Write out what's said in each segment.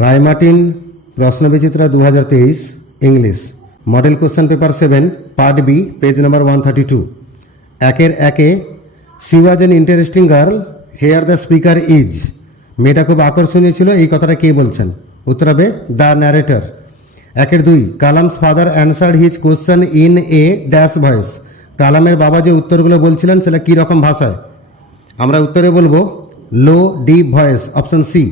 রায়মার্টিন প্রশ্নবিচিত্রা 2023 English model question paper 7 part B page number 132 একের একে she was an interesting girl here the speaker is. মেয়েটা খুব আকর্ষণীয় ছিল, এই কথাটা কে বলছেন? উত্তর হবে দ্য ন্যারেটর। একের দুই Kalam's father answered his question in a dash voice. কালামের বাবা যে উত্তরগুলো বলছিলেন সেটা কী রকম ভাষায়? আমরা উত্তরে বলবো লো ডিপ ভয়েস, অপশন সি।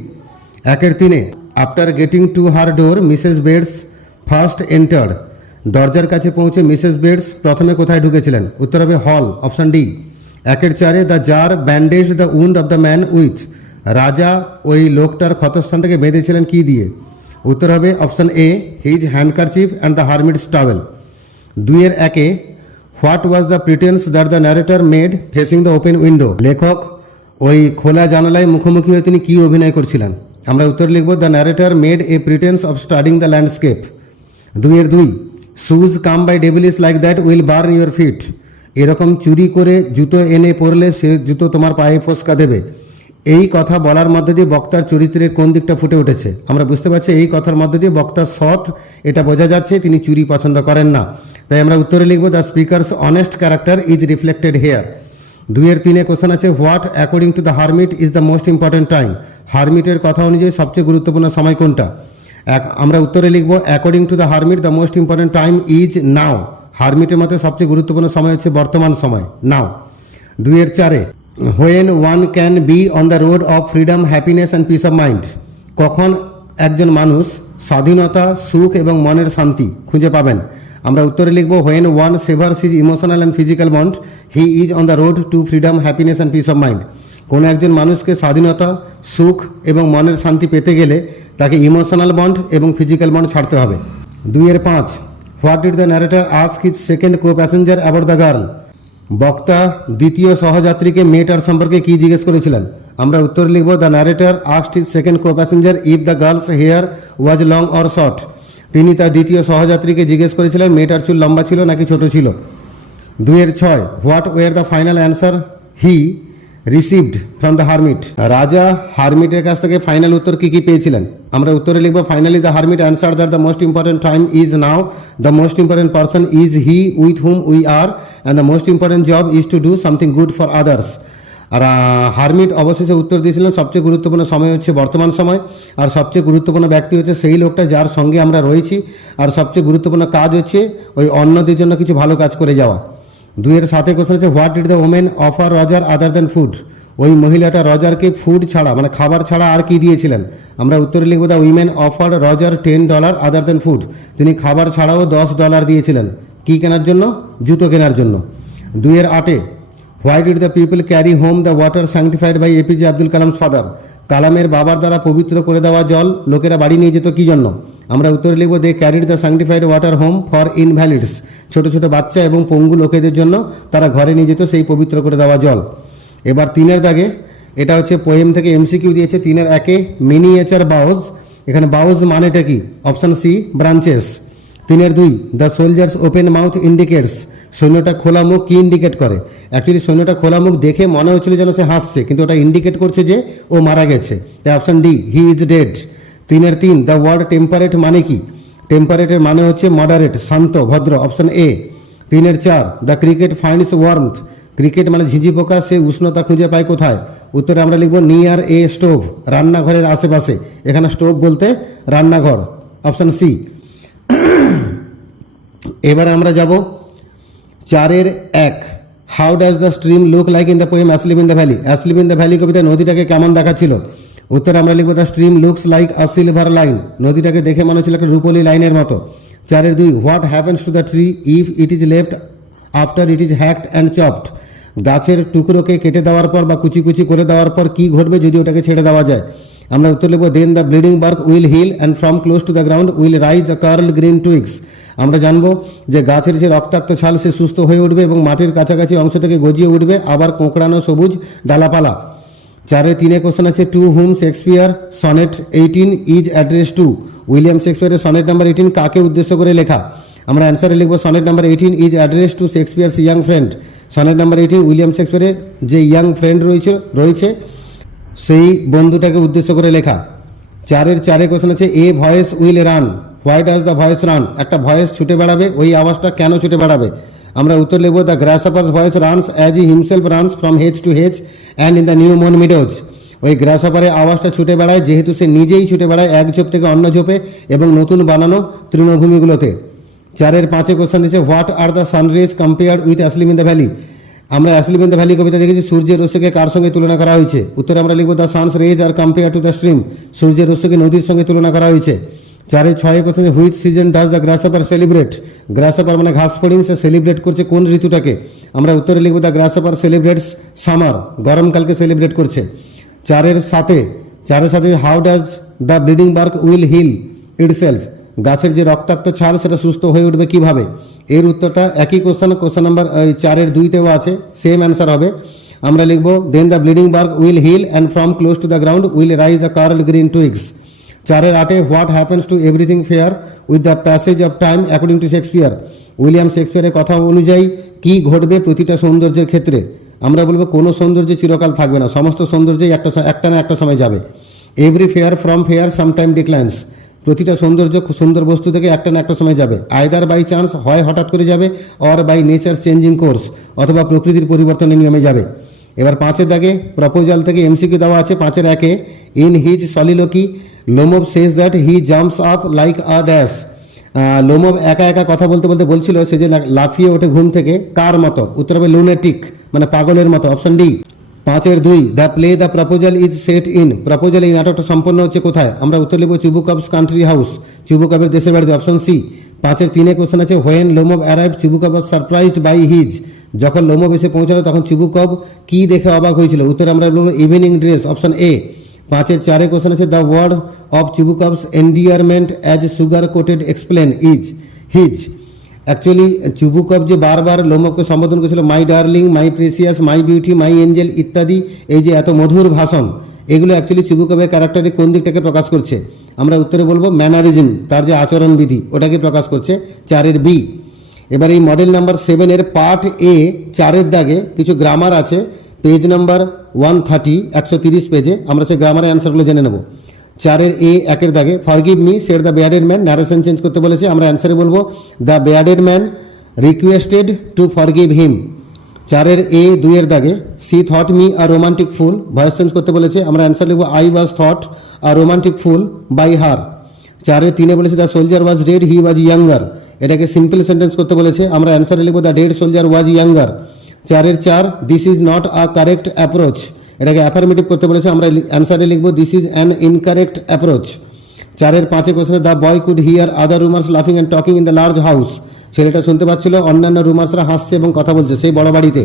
একের তিনে after getting to her door Mrs beds first entered. দরজার কাছে পৌঁছে মিসেস বেডস প্রথমে কোথায় ঢুকেছিলেন? উত্তর হবে হল, অপশন ডি। একের চারে the tsar bandage the wound of the man with. রাজা ওই লোকটার ক্ষতস্থানটাকে বেঁধেছিলেন কি দিয়ে? উত্তর হবে option A his handkerchief and the hermit's towel. দুইয়ের একে what was the pretence that the narrator made facing the open window. লেখক ওই খোলা জানালায় মুখোমুখি হয়ে তিনি কি অভিনয় করছিলেন? আমরা উত্তর লিখব the narrator made a pretence of studying the landscape. দুইয়ের দুই shoes come by devilish like that will burn your feet. এরকম চুরি করে জুতো এনে পরলে সে জুতো তোমার পায়ে ফসকা দেবে। এই কথা বলার মধ্য দিয়ে বক্তার চরিত্রের কোন দিকটা ফুটে উঠেছে? আমরা বুঝতে পারছি এই কথার মধ্য দিয়ে বক্তার সৎ, এটা বোঝা যাচ্ছে তিনি চুরি পছন্দ করেন না। তাই আমরা উত্তরে লিখব the speaker's honest character is reflected here. দুইয়ের তিনে কোশ্চেন আছে what according to the hermit is the most important time. হারমিটের কথা অনুযায়ী সবচেয়ে গুরুত্বপূর্ণ সময় কোনটা? আমরা উত্তরে লিখব according to the hermit the most important time is now. হারমিটের মতে সবচেয়ে গুরুত্বপূর্ণ সময় হচ্ছে বর্তমান সময়, নাও। দুইয়ের চারে when one can be on the road of freedom happiness and piece of mind. কখন একজন মানুষ স্বাধীনতা, সুখ এবং মনের শান্তি খুঁজে পাবেন? আমরা উত্তরে লিখব when one সেভার্স his emotional and physical bond he is on the road two freedom happiness and piece of mind. কোনো একজন মানুষকে স্বাধীনতা, সুখ এবং মনের শান্তি পেতে গেলে তাকে ইমোশনাল বন্ড এবং ফিজিক্যাল বন্ড ছাড়তে হবে। দুইয়ের পাঁচ what did the narrator ask his second co passenger about the girl. বক্তা দ্বিতীয় সহযাত্রীকে মেয়েটার সম্পর্কে কি জিজ্ঞেস করেছিলেন? আমরা উত্তর লিখব the narrator asked his second co passenger if the girl's hair was long or short. তিনি তার দ্বিতীয় সহযাত্রীকে জিজ্ঞেস করেছিলেন মেয়েটার চুল লম্বা ছিল নাকি ছোট ছিল। দুইয়ের ছয় what were the final answer he received from the hermit. রাজা হারমিটের কাছ থেকে ফাইনাল উত্তর কি কি পেয়েছিলেন? আমরা উত্তরে লিখব finally the hermit answer that the most important time is now, the most important person is he with whom we are, and the most important job is to do something good for others. আর hermit অবশেষে উত্তর দিয়েছিলেন সবচেয়ে গুরুত্বপূর্ণ সময় হচ্ছে বর্তমান সময়, আর সবচেয়ে গুরুত্বপূর্ণ ব্যক্তি হচ্ছে সেই লোকটা যার সঙ্গে আমরা রয়েছি, আর সবচেয়ে গুরুত্বপূর্ণ কাজ হচ্ছে ওই অন্যদের জন্য কিছু ভালো কাজ করে যাওয়া। দুইয়ের সাথে কোশ্চেন হচ্ছে what did the women offer Roger other than food. ওই মহিলাটা রজারকে ফুড ছাড়া মানে খাবার ছাড়া আর কি দিয়েছিলেন? আমরা উত্তরে লিখব the women offer Roger $10 other than food. তিনি খাবার ছাড়াও $10 দিয়েছিলেন কি কেনার জন্য? জুতো কেনার জন্য। দুইয়ের আটে why did the people carry home the water sanctified by APJ Abdul Kalam's father. কালামের বাবার দ্বারা পবিত্র করে দেওয়া জল লোকেরা বাড়ি নিয়ে যেত কি জন্য? আমরা উত্তরে লিখব they carried the sanctified water home for invalids. ছোট ছোট বাচ্চা এবং পঙ্গু লোকেদের জন্য তারা ঘরে নিয়ে যেত সেই পবিত্র করে দেওয়া জল। এবার তিনের দাগে, এটা হচ্ছে পোয়েম থেকে এমসিকিউ দিয়েছে। তিনের একে মিনিয়েচার বাউজ। এখানে বাউজ মানেটা কি? Option C branches. তিনের দুই the soldier's open mouth indicates. সৈন্যটা খোলা মুখ কি ইন্ডিকেট করে? অ্যাকচুয়ালি সৈন্যটা খোলা মুখ দেখে মনে হচ্ছিল যেন সে হাসছে, কিন্তু ওটা ইন্ডিকেট করছে যে ও মারা গেছে। Option D he is dead. তিনের তিন দ্য ওয়ার্ড টেম্পারেট মানে কি? টেম্পারেটের মানে হচ্ছে মডারেট, শান্ত, ভদ্র, অপশন এ। তিনের চার the cricket finds warmth. Cricket মানে ঝিঝি পোকা, সে উষ্ণতা খুঁজে পায় কোথায়? উত্তরে আমরা লিখব নিয়ার এ স্টোভ, রান্নাঘরের আশেপাশে। এখানে স্টোভ বলতে রান্নাঘর, অপশন সি। এবারে আমরা যাব চারের এক how does the stream look like in the poem asleep in the valley. Asleep in the valley কবিতায় নদীটাকে কেমন দেখাচ্ছিল? উত্তরে আমরা লিখব the stream looks like a silver line. নদীটাকে দেখে মনে হচ্ছিল একটা রূপলি লাইনের মতো। চারের দুই what happens to the tree if it is left after it is hacked and chopped. গাছের টুকরোকে কেটে দেওয়ার পর বা কুচি কুচি করে দেওয়ার পর কি ঘটবে যদি ওটাকে ছেড়ে দেওয়া যায়? আমরা উত্তর লিখব then the bleeding bark will heal and from close to the ground will rise the curl green twigs. আমরা জানবো যে গাছের যে রক্তাক্ত ছাল সে সুস্থ হয়ে উঠবে এবং মাটির কাছাকাছি অংশ থেকে গজিয়ে উঠবে আবার কোঁকড়ানো সবুজ ডালাপালা। চারের তিনে কোশ্চেন আছে to whom Shakespeare sonnet 18 is address to. William শেক্সপিয়ারের সনেট নাম্বার 18 কাকে উদ্দেশ্য করে লেখা? আমরা অ্যান্সারে লিখব sonnet number 18 is address to Shakespeare's young friend. Sonnet number 18 William শেক্সপিয়ারের যে ইয়াং ফ্রেন্ড রয়েছে সেই বন্ধুটাকে উদ্দেশ্য করে লেখা। চারের চারে কোশ্চেন আছে a voice will run, why does the voice run, একটা ভয়েস ছুটে বেড়াবে, ওই আওয়াজটা কেন ছুটে বেড়াবে? আমরা উত্তর লিখব the grasshopper's voice runs as he himself runs from hedge to hedge and in the new mown meadows. ওই গ্রাসহপারের আওয়াজটা ছুটে বেড়ায় যেহেতু সে নিজেই ছুটে বেড়ায় এক ঝোপ থেকে অন্য ঝোপে এবং নতুন বানানো তৃণভূমিগুলোতে। চারের পাঁচে কোশ্চেন দিচ্ছে what are the sun rays compared with অ্যাসলিম in the valley. আমরা অ্যাসলিম ইন দ্য ভ্যালি কবিতা দেখেছি সূর্যের রশ্মিকে কার সঙ্গে তুলনা করা হয়েছে? উত্তরে আমরা লিখব the sun's rays are compared to the stream, সূর্যের রশ্মিকে নদীর সঙ্গে তুলনা করা হয়েছে। চারের ছয়ে question which season does the grasshopper celebrate. Grasshopper মানে ঘাস ফড়িং, সে সেলিব্রেট করছে কোন ঋতুটাকে? আমরা উত্তরে লিখব দ্য গ্রাসহপার সেলিব্রেটস সামার, গরমকালকে সেলিব্রেট করছে। চারের সাথে how does the bleeding bark will heal itself, গাছের যে রক্তাক্ত ছাল সেটা সুস্থ হয়ে উঠবে কিভাবে? এর উত্তরটা একই কোশ্চেন নাম্বার চারের দুইতেও আছে, সেম অ্যান্সার হবে। আমরা লিখব then the bleeding bark will heal and from close to the ground will rise the curl green twigs. চারের আটে what happens to everything fair with the passage of time according to Shakespeare. William শেক্সপিয়ারের কথা অনুযায়ী কি ঘটবে প্রতিটা সৌন্দর্যের ক্ষেত্রে? আমরা বলবো কোনো সৌন্দর্য চিরকাল থাকবে না, সমস্ত সৌন্দর্যই একটা না একটা সময় যাবে। Every fair from fair sometime declines, প্রতিটা সৌন্দর্য সুন্দর বস্তু থেকে একটা না একটা সময় যাবে। আইদার বাই চান্স, হয় হঠাৎ করে যাবে, or by nature changing course, অথবা প্রকৃতির পরিবর্তনের নিয়মে যাবে। এবার পাঁচের দাগে প্রপোজাল থেকে এমসিকিউ দেওয়া আছে। পাঁচের একে in his soliloquy Lomov says that he jumps up like a dash. Lomov একা একা কথা বলতে বলতে বলছিল সে যে লাফিয়ে ওঠে ঘুম থেকে, কার মতো? উত্তর হবে লুনেটিক, মানে পাগলের মতো, অপশন ডি। পাঁচের দুই the play the proposal is set in. Proposal এই নাটকটা সম্পন্ন হচ্ছে কোথায়? আমরা উত্তর লিখব চিবুকভস কান্ট্রি হাউস, চিবুকভের দেশের বাড়িতে, অপশন সি। পাঁচের তিনে কোশ্চেন আছে when Lomov arrived Chubukov was surprised by his. যখন লোমব এসে পৌঁছালো তখন চিবুকভ কি দেখে অবাক হয়েছিল? উত্তর আমরা বলবো ইভিনিং ড্রেস, অপশন এ। পাঁচের চারে কোশ্চেন আছে the word of Chubukov's endearment as sugar coated explain is his. Actually Chubukov যে বারবার লোমবকে সম্বোধন করেছিল my darling, my precious, my beauty, my angel ইত্যাদি, এই যে এত মধুর ভাষণ, এগুলো অ্যাকচুয়ালি চিবুকভের ক্যারেক্টারে কোন দিকটাকে প্রকাশ করছে? আমরা উত্তরে বলবো ম্যানারিজম, তার যে আচরণবিধি ওটাকে প্রকাশ করছে, চারের বি। এবার এই মডেল নাম্বার 7-এর পার্ট এ চারের দাগে কিছু গ্রামার আছে, পেজ নাম্বার 130, 130 পেজে। আমরা সেই গ্রামারের অ্যান্সারগুলো জেনে নেব। চারের এ একের দাগে forgive me said the bearded man, narration change করতে বলেছে, আমরা অ্যান্সারে বলবো the bearded man requested to forgive him. চারের এ দুইয়ের দাগে she thought me a romantic fool, voice change করতে বলেছে, আমরা অ্যান্সার লিখবো I was thought a romantic fool by her. চারের তিনে বলেছে the soldier was dead he was younger, এটাকে সিম্পল সেন্টেন্স করতে বলেছে, আমরা অ্যান্সারে লিখবো the dead soldier was younger. চারের চার this is not a correct approach, এটাকে অ্যাফার্মেটিভ করতে বলেছে, আমরা অ্যান্সারে লিখবো this is an incorrect approach. চারের পাঁচে question the boy could hear other roomers লাফিং and talking in the large house, ছেলেটা শুনতে পাচ্ছিল অন্যান্য রুমার্সরা হাসছে এবং কথা বলছে সেই বড় বাড়িতে।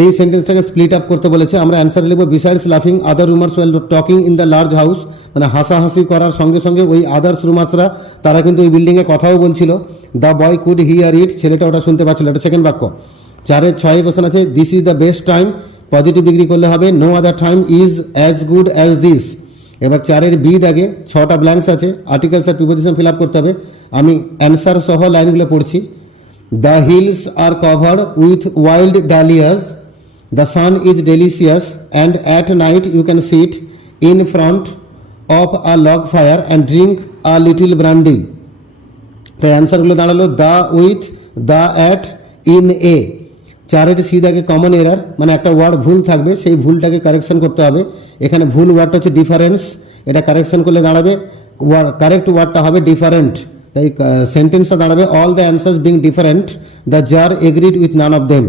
এই সেন্টেন্সটাকে স্প্লিট আপ করতে বলেছে, আমরা অ্যান্সারে লিখবো বিসাইডস লাফিং other roomers well talking in the large house, মানে হাসাহাসি করার সঙ্গে সঙ্গে ওই আদার্স রুমার্সরা তারা কিন্তু ওই বিল্ডিংয়ে কথাও বলছিল। দ্য বয় কুড হিয়ার ইট, ছেলেটা ওটা শুনতে পাচ্ছিল, এটা সেকেন্ড বাক্য। চারের ছয়ে কোশ্চেন আছে this is the best time, positive degree করলে হবে, no other time is as good as this. এবার চারের বি দাগে 6টা ব্ল্যাঙ্কস আছে, আর্টিকেলস আর প্রিপোজিশন ফিল আপ করতে হবে। আমি অ্যান্সার সহ লাইনগুলো পড়ছি। The hills are covered with wild dahlias, the sun is delicious and at night you can sit in front of a log fire and drink a little brandy. তাই অ্যান্সারগুলো দাঁড়ালো the with, the at, in a. চারের C দাগে common error, মানে একটা word ভুল থাকবে, সেই ভুলটাকে কারেকশন করতে হবে। এখানে ভুল ওয়ার্ডটা হচ্ছে ডিফারেন্স, এটা কারেকশন করলে দাঁড়াবে কারেক্ট ওয়ার্ডটা হবে ডিফারেন্ট। তাই সেন্টেন্সটা দাঁড়াবে all the answers being different the jar agreed with none of them.